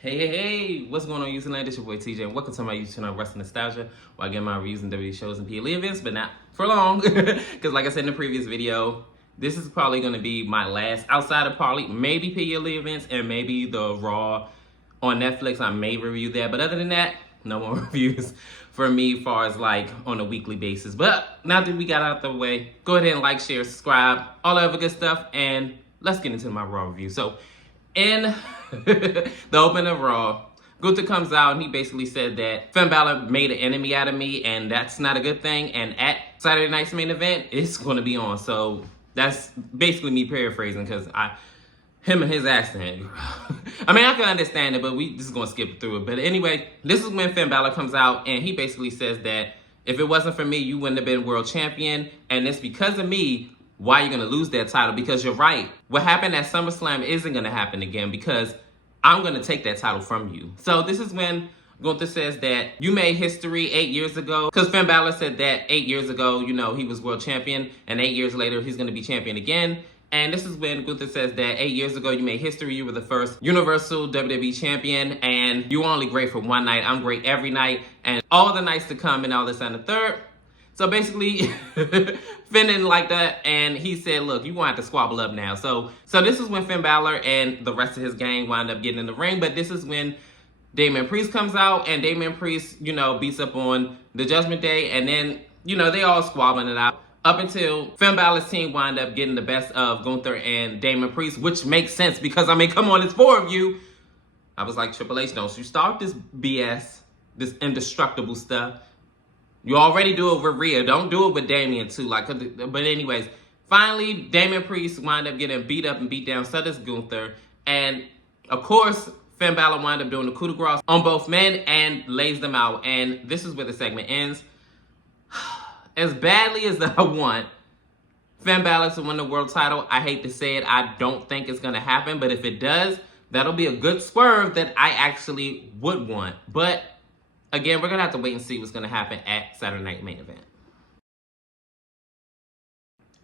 Hey, what's going on, YouTube Land? It's your boy TJ, and welcome to my YouTube channel, Wrestling Nostalgia, where I get my reviews and WWE shows and PLE events, but not for long, because like I said in the previous video, this is probably going to be my last, outside of probably maybe PLE events and maybe the Raw on Netflix. I may review that, but other than that, no more reviews for me as far as like on a weekly basis. But now that we got out the way, go ahead and like, share, subscribe, all that other good stuff, and let's get into my Raw review. So in the opening of Raw, Gunther comes out and he basically said that Finn Balor made an enemy out of me, and that's not a good thing. And at Saturday night's main event, it's going to be on. So that's basically me paraphrasing, because him and his accent. I mean, I can understand it, but we just going to skip through it. But anyway, this is when Finn Balor comes out and he basically says that if it wasn't for me, you wouldn't have been world champion, and it's because of me why you're going to lose that title. Because you're right. What happened at SummerSlam isn't going to happen again, because I'm going to take that title from you. So this is when Gunther says that you made history 8 years ago. Because Finn Balor said that 8 years ago, you know, he was world champion. And 8 years later, he's going to be champion again. And this is when Gunther says that 8 years ago, you made history. You were the first Universal WWE champion. And you were only great for one night. I'm great every night. And all the nights to come and all this and the third. So basically, Finn didn't like that, and he said, look, you're going to have to squabble up now. So this is when Finn Balor and the rest of his gang wind up getting in the ring, but this is when Damian Priest comes out, and Damian Priest, you know, beats up on the Judgment Day, and then, you know, they all squabbling it out up until Finn Balor's team wind up getting the best of Gunther and Damian Priest, which makes sense because, I mean, come on, it's four of you. I was like, Triple H, don't you start this BS, this indestructible stuff. You already do it with Rhea. Don't do it with Damian too. But anyways, finally, Damian Priest wind up getting beat up and beat down. So does Gunther. And of course, Finn Balor wind up doing the coup de grace on both men and lays them out. And this is where the segment ends. As badly as I want Finn Balor to win the world title, I hate to say it, I don't think it's going to happen. But if it does, that'll be a good swerve that I actually would want. But again, we're going to have to wait and see what's going to happen at Saturday Night Main Event.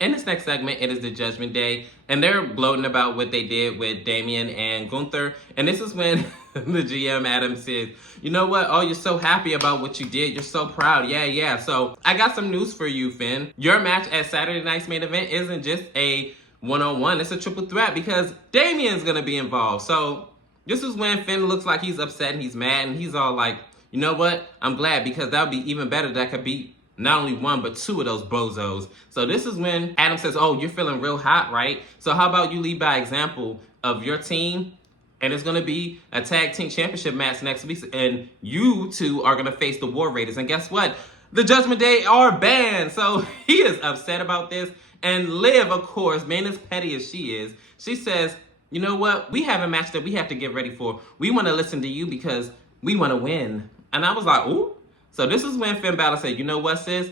In this next segment, it is the Judgment Day, and they're gloating about what they did with Damian and Gunther. And this is when the GM, Adam, says, you know what? Oh, you're so happy about what you did. You're so proud. Yeah. So I got some news for you, Finn. Your match at Saturday Night's Main Event isn't just a one-on-one. It's a triple threat because Damian's going to be involved. So this is when Finn looks like he's upset and he's mad, and he's all like, you know what? I'm glad, because that would be even better that I could beat not only one, but two of those bozos. So this is when Adam says, oh, you're feeling real hot, right? So how about you lead by example of your team? And it's going to be a tag team championship match next week. And you two are going to face the War Raiders. And guess what? The Judgment Day are banned. So he is upset about this. And Liv, of course, being as petty as she is, she says, you know what? We have a match that we have to get ready for. We want to listen to you because we want to win. And I was like, ooh. So this is when Finn Balor said, you know what, sis?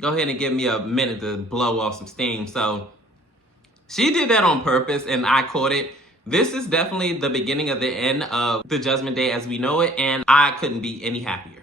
Go ahead and give me a minute to blow off some steam. So she did that on purpose, and I caught it. This is definitely the beginning of the end of the Judgment Day as we know it, and I couldn't be any happier.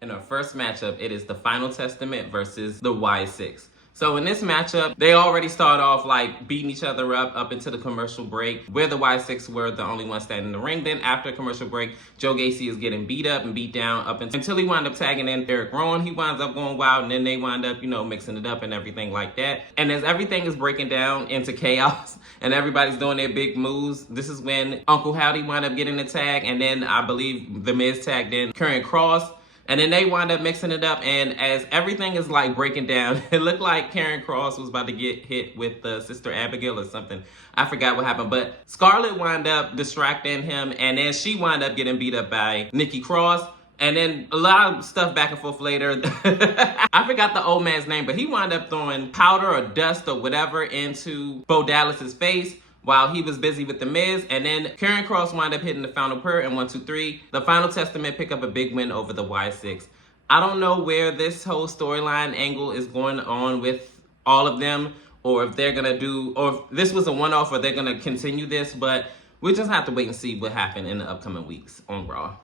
In our first matchup, it is the Final Testament versus the Y6. So in this matchup, they already start off like beating each other up into the commercial break, where the Y6 were the only ones standing in the ring. Then after commercial break, Joe Gacy is getting beat up and beat down until he wound up tagging in Eric Rowan. He winds up going wild, and then they wind up, you know, mixing it up and everything like that. And as everything is breaking down into chaos and everybody's doing their big moves, this is when Uncle Howdy wound up getting the tag, and then I believe The Miz tagged in Karrion Kross. And then they wind up mixing it up, and as everything is like breaking down, it looked like Karrion Kross was about to get hit with Sister Abigail or something. I forgot what happened, but Scarlett wound up distracting him, and then she wound up getting beat up by Nikki Cross. And then a lot of stuff back and forth later. I forgot the old man's name, but he wound up throwing powder or dust or whatever into Bo Dallas's face while he was busy with The Miz. And then Karrion Kross wound up hitting the final prayer in 1, 2, 3. The Final Testament pick up a big win over the Y6. I don't know where this whole storyline angle is going on with all of them, or if they're going to do, or if this was a one-off or they're going to continue this, but we just have to wait and see what happened in the upcoming weeks on Raw.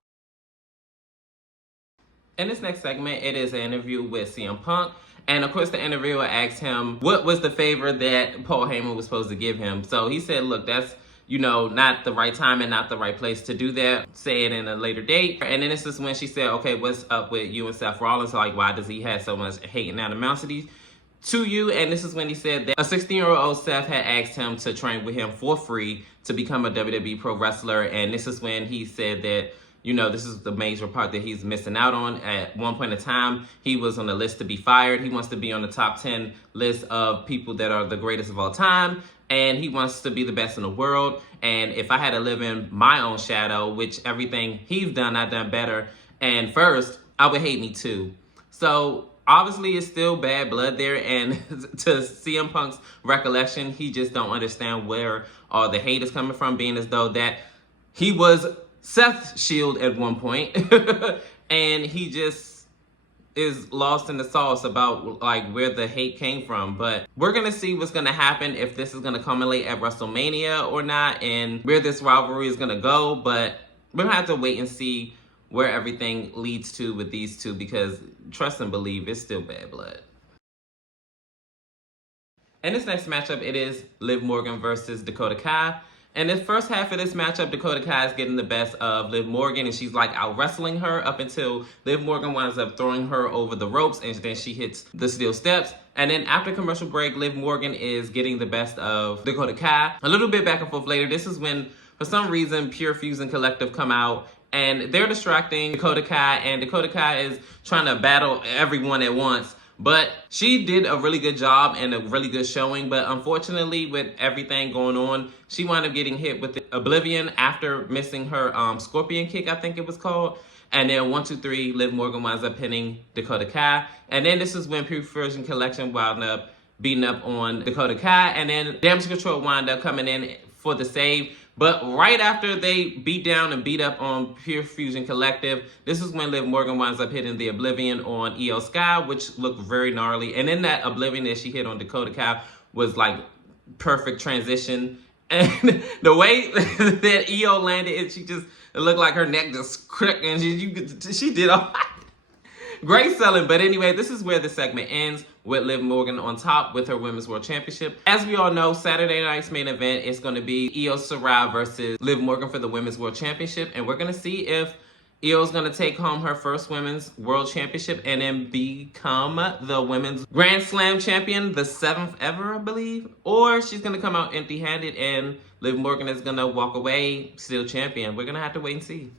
In this next segment, it is an interview with CM Punk. And of course, the interviewer asked him what was the favor that Paul Heyman was supposed to give him. So he said, look, that's, not the right time and not the right place to do that. Say it in a later date. And then this is when she said, okay, what's up with you and Seth Rollins? Like, why does he have so much hate and animosity to you? And this is when he said that a 16-year-old Seth had asked him to train with him for free to become a WWE pro wrestler. And this is when he said that, this is the major part that he's missing out on. At one point in time, he was on the list to be fired. He wants to be on the top 10 list of people that are the greatest of all time. And he wants to be the best in the world. And if I had to live in my own shadow, which everything he's done, I've done better. And first, I would hate me too. So obviously, it's still bad blood there. And to CM Punk's recollection, he just don't understand where all the hate is coming from, being as though that he was Seth's Shield at one point. And he just is lost in the sauce about like where the hate came from. But we're gonna see what's gonna happen, if this is gonna culminate at WrestleMania or not, and where this rivalry is gonna go. But we're gonna have to wait and see where everything leads to with these two, because trust and believe, it's still bad blood. In this next matchup, it is Liv Morgan versus Dakota Kai. And the first half of this matchup, Dakota Kai is getting the best of Liv Morgan, and she's like out wrestling her up until Liv Morgan winds up throwing her over the ropes, and then she hits the steel steps. And then after commercial break, Liv Morgan is getting the best of Dakota Kai. A little bit back and forth later, this is when, for some reason, Pure Fusion Collective come out, and they're distracting Dakota Kai, and Dakota Kai is trying to battle everyone at once. But she did a really good job and a really good showing. But unfortunately, with everything going on, she wound up getting hit with the Oblivion after missing her Scorpion Kick, I think it was called. And then 1, 2, 3, Liv Morgan winds up pinning Dakota Kai. And then this is when Pure Fusion Collection wound up beating up on Dakota Kai. And then Damage Control wound up coming in for the save. But right after they beat down and beat up on Pure Fusion Collective, this is when Liv Morgan winds up hitting the Oblivion on Io Sky, which looked very gnarly. And then that Oblivion that she hit on Dakota Kai was like perfect transition. And the way that Io landed, it looked like her neck just cracked, and she did all great selling. But anyway, this is where the segment ends, with Liv Morgan on top with her Women's World Championship. As we all know, Saturday night's main event is going to be Io Shirai versus Liv Morgan for the Women's World Championship. And we're going to see if Io's going to take home her first Women's World Championship and then become the Women's Grand Slam champion, the 7th ever, I believe. Or she's going to come out empty-handed and Liv Morgan is going to walk away still champion. We're going to have to wait and see.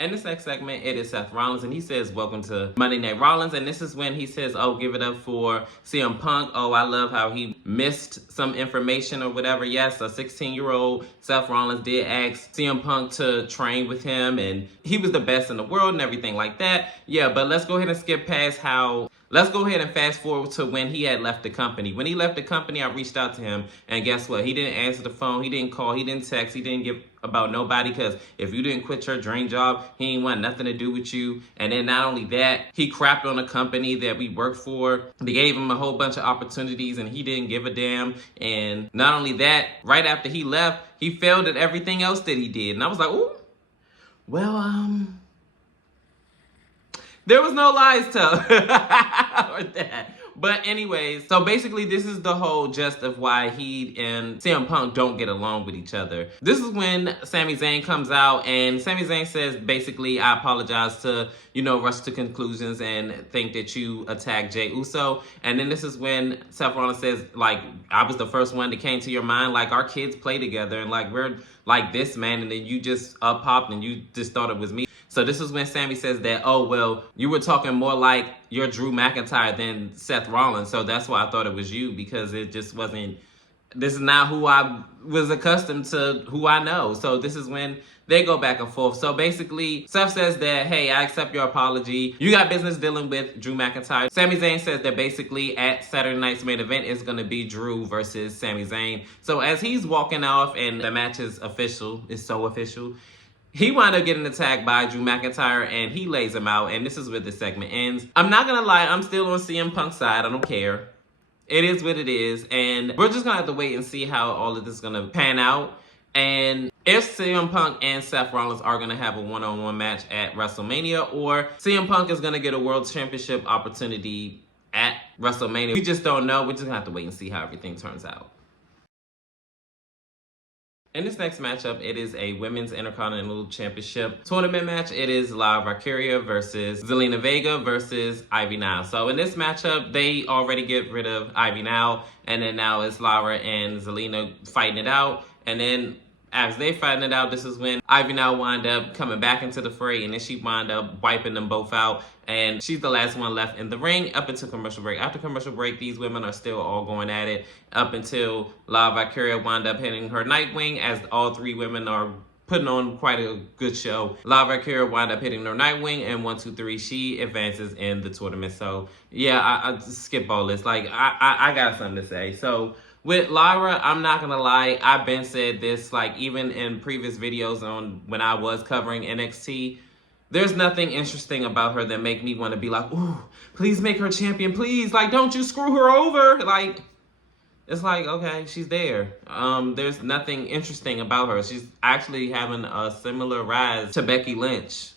In this next segment, it is Seth Rollins, and he says, welcome to Monday Night Rollins. And this is when he says, oh, give it up for CM Punk. Oh, I love how he missed some information or whatever. Yes, a 16-year-old Seth Rollins did ask CM Punk to train with him, and he was the best in the world and everything like that. Yeah, but let's go ahead and skip past how... Let's go ahead and fast forward to when he had left the company. When he left the company, I reached out to him, and guess what? He didn't answer the phone, he didn't call, he didn't text, he didn't give about nobody, because if you didn't quit your dream job, he ain't want nothing to do with you. And then not only that, he crapped on the company that we worked for. They gave him a whole bunch of opportunities, and he didn't give a damn. And not only that, right after he left, he failed at everything else that he did. And I was like, ooh, well, there was no lies told or that. But anyways, so basically this is the whole gist of why he and CM Punk don't get along with each other. This is when Sami Zayn comes out, and Sami Zayn says, basically, I apologize to, rush to conclusions and think that you attacked Jey Uso. And then this is when Seth Rollins says, like, I was the first one that came to your mind. Like, our kids play together, and like, we're like this, man. And then you just popped and you just thought it was me. So this is when Sami says that, oh, well, you were talking more like you're Drew McIntyre than Seth Rollins. So that's why I thought it was you, because it just wasn't, this is not who I was accustomed to, who I know. So this is when they go back and forth. So basically, Seth says that, hey, I accept your apology. You got business dealing with Drew McIntyre. Sami Zayn says that basically at Saturday night's main event, it's going to be Drew versus Sami Zayn. So as he's walking off and the match is official, it's so official, he wound up getting attacked by Drew McIntyre, and he lays him out, and this is where the segment ends. I'm not going to lie, I'm still on CM Punk's side. I don't care. it is what it is. And we're just going to have to wait and see how all of this is going to pan out. And if CM Punk and Seth Rollins are going to have a one-on-one match at WrestleMania, or CM Punk is going to get a World Championship opportunity at WrestleMania. We just don't know. We're just going to have to wait and see how everything turns out. In this next matchup, it is a Women's Intercontinental Championship tournament match. It is Lyra Valkyria versus Zelina Vega versus Ivy Nile. So in this matchup, they already get rid of Ivy Nile, and then now it's Lyra and Zelina fighting it out. And then as they fighting it out, this is when Ivy Nile wind up coming back into the fray, and then she wind up wiping them both out. And she's the last one left in the ring up until commercial break. After commercial break, these women are still all going at it up until Lyra Valkyria wind up hitting her Nightwing, as all three women are putting on quite a good show. Lyra Valkyria wind up hitting her Nightwing, and 1, 2, 3, she advances in the tournament. So yeah, I just skip all this. Like I got something to say. So with Lyra, I'm not gonna lie, I've been said this, like even in previous videos on when I was covering NXT, there's nothing interesting about her that make me want to be like, ooh, please make her champion, please. Like, don't you screw her over. Like, it's like, okay, she's there. There's nothing interesting about her. She's actually having a similar rise to Becky Lynch.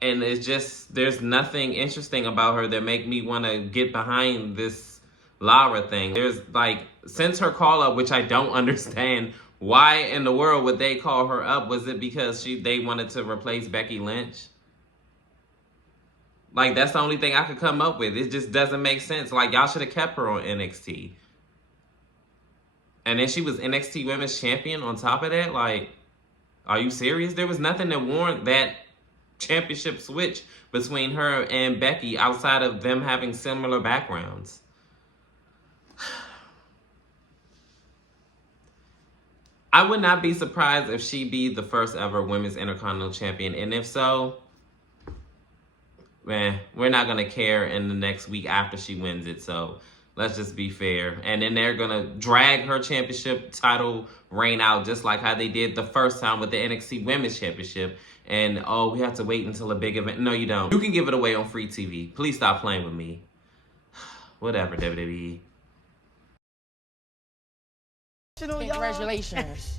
And it's just, there's nothing interesting about her that make me want to get behind this Lyra thing. There's like, since her call up, which I don't understand, why in the world would they call her up? Was it because they wanted to replace Becky Lynch? Like, that's the only thing I could come up with. It just doesn't make sense. Like, y'all should have kept her on NXT. And then she was NXT Women's Champion on top of that. Like, are you serious? There was nothing that warranted that championship switch between her and Becky outside of them having similar backgrounds. I would not be surprised if she be the first ever Women's Intercontinental Champion. And if so, man, we're not going to care in the next week after she wins it. So let's just be fair. And then they're going to drag her championship title reign out just like how they did the first time with the NXT Women's Championship. And, oh, we have to wait until a big event. No, you don't. You can give it away on free TV. Please stop playing with me. Whatever, WWE. Congratulations.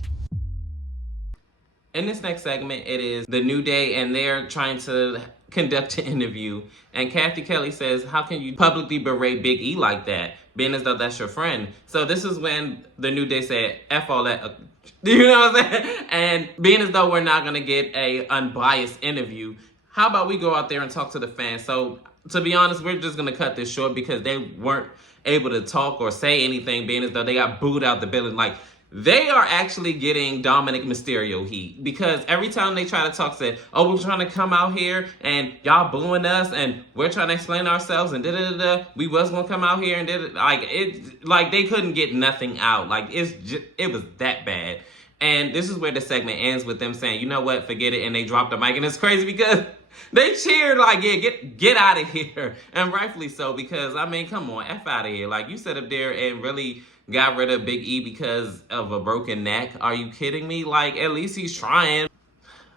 In this next segment, it is the New Day, and they're trying to conduct an interview. And Kathy Kelly says, how can you publicly berate Big E like that, being as though that's your friend? So this is when the New Day said, F all that. You know what I'm saying? And being as though we're not going to get a unbiased interview, how about we go out there and talk to the fans? So to be honest, we're just going to cut this short because they weren't able to talk or say anything, being as though they got booed out the building. Like, they are actually getting Dominic Mysterio heat, because every time they try to talk, say, oh, we're trying to come out here and y'all booing us and we're trying to explain ourselves and da-da-da-da, we was gonna come out here and did it. Like they couldn't get nothing out. Like, it was that bad. And this is where the segment ends with them saying, you know what, forget it, and they dropped the mic. And it's crazy because they cheered like, yeah, get out of here. And rightfully so, because, I mean, come on, F out of here. Like, you sat up there and really got rid of Big E because of a broken neck. Are you kidding me? Like, at least he's trying.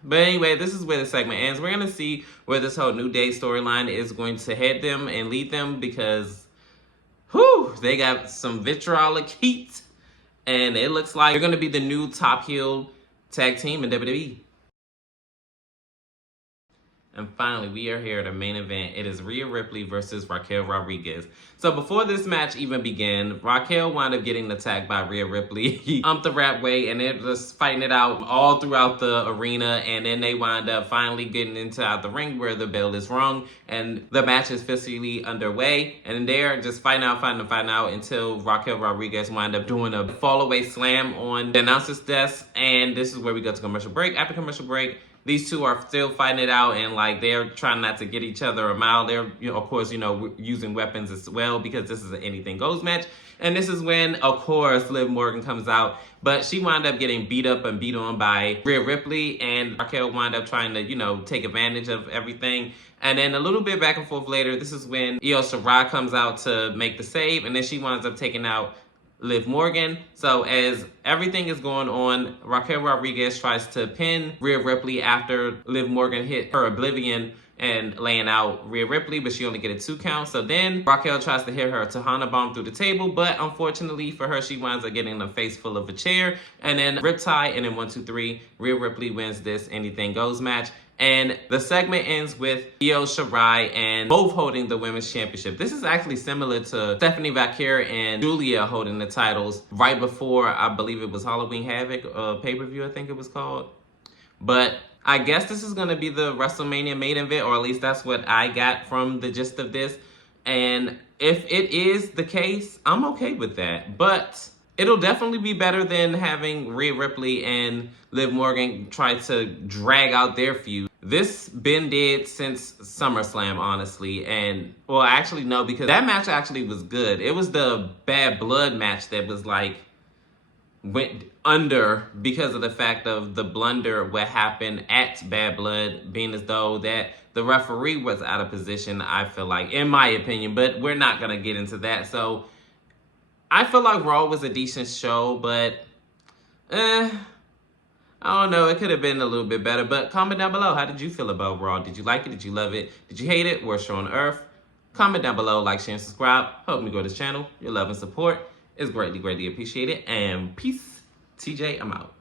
But anyway, this is where the segment ends. We're going to see where this whole New Day storyline is going to head them and lead them, because, whew, they got some vitriolic heat. And it looks like they're going to be the new top heel tag team in WWE. And finally, we are here at the main event. It is Rhea Ripley versus Raquel Rodriguez. So before this match even began, Raquel wound up getting attacked by Rhea Ripley the right way, and they're just fighting it out all throughout the arena. And then they wind up finally getting into the ring where the bell is rung, and the match is officially underway. And they're just fighting out until Raquel Rodriguez wind up doing a fall-away slam on the announcer's desk. And this is where we go to commercial break. After commercial break, these two are still fighting it out, and like they're trying not to get each other a mile. They're, of course, using weapons as well, because this is an anything goes match. And this is when, of course, Liv Morgan comes out, but she wound up getting beat up and beat on by Rhea Ripley, and Raquel wound up trying to, take advantage of everything. And then a little bit back and forth later, this is when Io Shirai comes out to make the save, and then she winds up taking out Liv Morgan. So as everything is going on, Raquel Rodriguez tries to pin Rhea Ripley after Liv Morgan hit her Oblivion and laying out Rhea Ripley, but she only get a 2 count. So then Raquel tries to hit her Tejana bomb through the table, but unfortunately for her, she winds up getting a face full of a chair, and then Riptide, and then 1, 2, 3, Rhea Ripley wins this anything goes match. And the segment ends with Io Shirai and both holding the women's championship. This is actually similar to Stephanie Vaquer and Julia holding the titles right before, I believe it was Halloween Havoc pay-per-view, I think it was called. But I guess this is going to be the WrestleMania main event, or at least that's what I got from the gist of this. And if it is the case, I'm okay with that. But it'll definitely be better than having Rhea Ripley and Liv Morgan try to drag out their feud. This been dead since SummerSlam, honestly. And, well, actually, no, because that match actually was good. It was the Bad Blood match that was like, went under because of the fact of the blunder what happened at Bad Blood, being as though that the referee was out of position, I feel like, in my opinion. But we're not going to get into that. So I feel like Raw was a decent show, but I don't know. It could have been a little bit better. But comment down below. How did you feel about Raw? Did you like it? Did you love it? Did you hate it? Worst show on earth? Comment down below. Like, share, and subscribe. Help me grow this channel. Your love and support is greatly, greatly appreciated. And peace. TJ, I'm out.